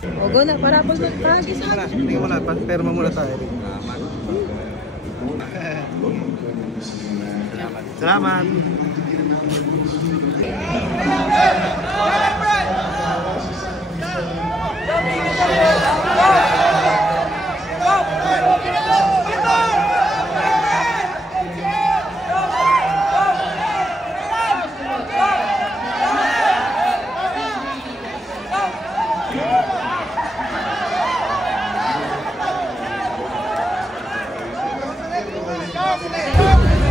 O, go na. Para po kahagi sa akin. Tingnan mo na. Perma muna tayo. Salamat.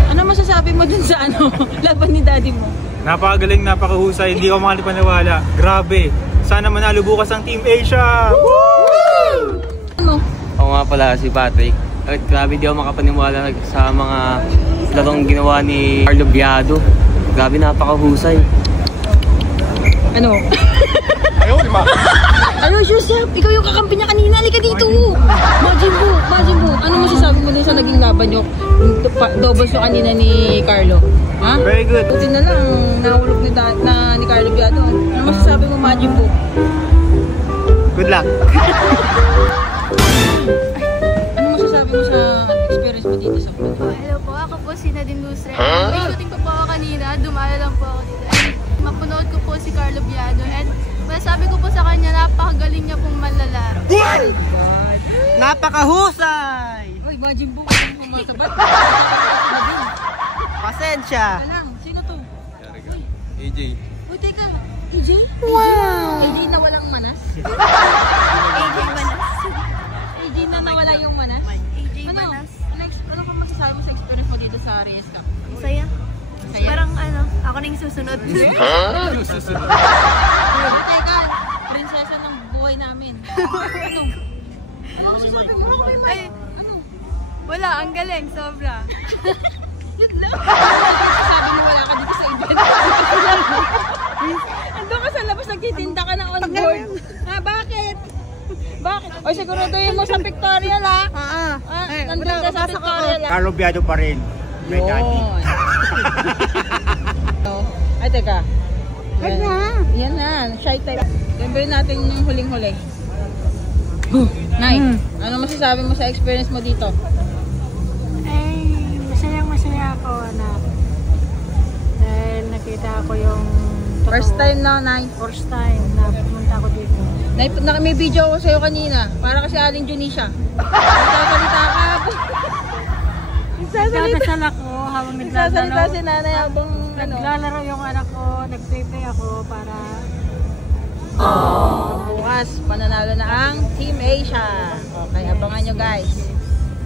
Ano masasabi mo dun sa laban ni daddy mo? Napakagaling, napakahusay, hindi ako makapaniwala. Grabe. Sana manalo bukas ang Team Asia. Woo! Ano? Ako nga pala si Patrick. At grabe, di ako makapaniwala sa mga larong ginawa ni Carlo Biado. Grabe, napakahusay. Ano? Ayaw, di ba? Ayos yourself! Ikaw yung kakampi niya kanina. Halika dito! Majin po! Ano masasabi mo dun sa naging laban nyo? Doubles yung kanina ni Carlo. Ha? Very good. Buti na lang, nahulog ni Carlo Biado. Ano masasabi mo, Majin po? Good luck. Ano masasabi mo sa experience mo dito sa pool? Hello po, ako po si Nadine Lustre. Ikutin ko po ako kanina, dumalo lang po ako dito. Mapunood ko po si Carlo Biado and masasabi ko po sa kanya, napakagaling niya pong manlalaro. Napakahusay! Uy, Majin po, pumasabat. Pasensya! Sino to? Uy, AJ. uy, teka. AJ? Wow! AJ na walang manas? AJ Banas. AJ na nawala yung manas? AJ Ano? Banas. Ano kung masasabi mo sa experience mo dito sa Reyes Cup? Masaya. Saya? Parang ako na yung susunod. Teka, prinsesa ng buhay namin. Ano? Ano masasabi mo? Ako may mic. Ay, Ano? wala, ang galing, sobra. Yun lang. Sabi mo wala ka dito sa event. Andun ka sa labas, nagtitinda ka na on board. Ha, bakit? Bakit? O siguraduhin mo sa pictorial ha? Nandun ka sa pictorial ha? Carlo Biado pa rin. May daddy. Ay, teka. Yan na. Shy type. Remember natin yung huling-huli. Nay, ano masasabi mo sa experience mo dito? Ay, masaya ako, anak. Dahil nakita ko yung First time na, Nay. First time na pumunta ako dito. Nay, may video ako sa'yo kanina. Para kasi Aling Junisha. Nagsasalita ka. Nagdadasal ako habang Nagsasalita si nanay habang naglalaro yung anak ko, nagpe-pay ako para bukas, pananalo na ang Team Asia. Okay, abangan nyo guys.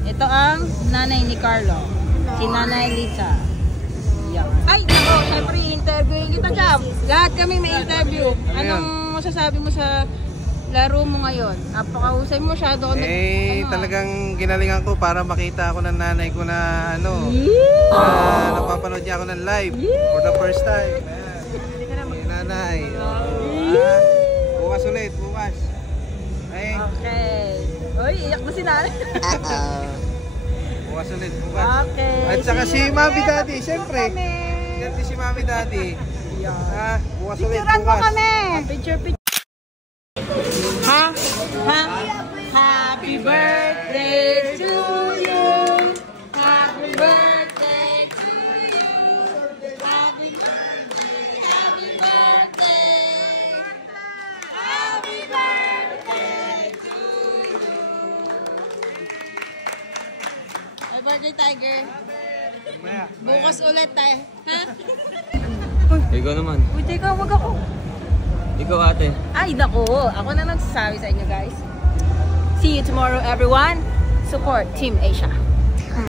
Ito ang nanay ni Carlo. Si Nanay Lisa. Yan. Ay, ako, syempre interviewin kita dyan. Lahat kami may interview. Anong masasabi mo sa laro mo ngayon? Napakahusay mo, masyado ko Talagang ginalingan ko para makita ako ng nanay ko na napapanood niya ako ng live for the first time. Ayan. Nanay. Bukas ulit, bukas. Ay. Okay. Uy, iyak na si nanay. Bukas ulit, bukas. Okay. At saka si Mami Daddy, siyempre. Ganti si Mami Daddy. Bukas ulit, bukas. Picture. Ha? Happy birthday to you. Happy birthday to you. Happy birthday. Happy birthday. Happy birthday to you. Happy birthday, Tiger. Bukas ulit eh. Ha? Ikaw naman. Uy, teka, wag ako. Ikaw ate. Ay, nako. Ako na nagsasabi sa inyo, guys. See you tomorrow, everyone. Support Team Asia.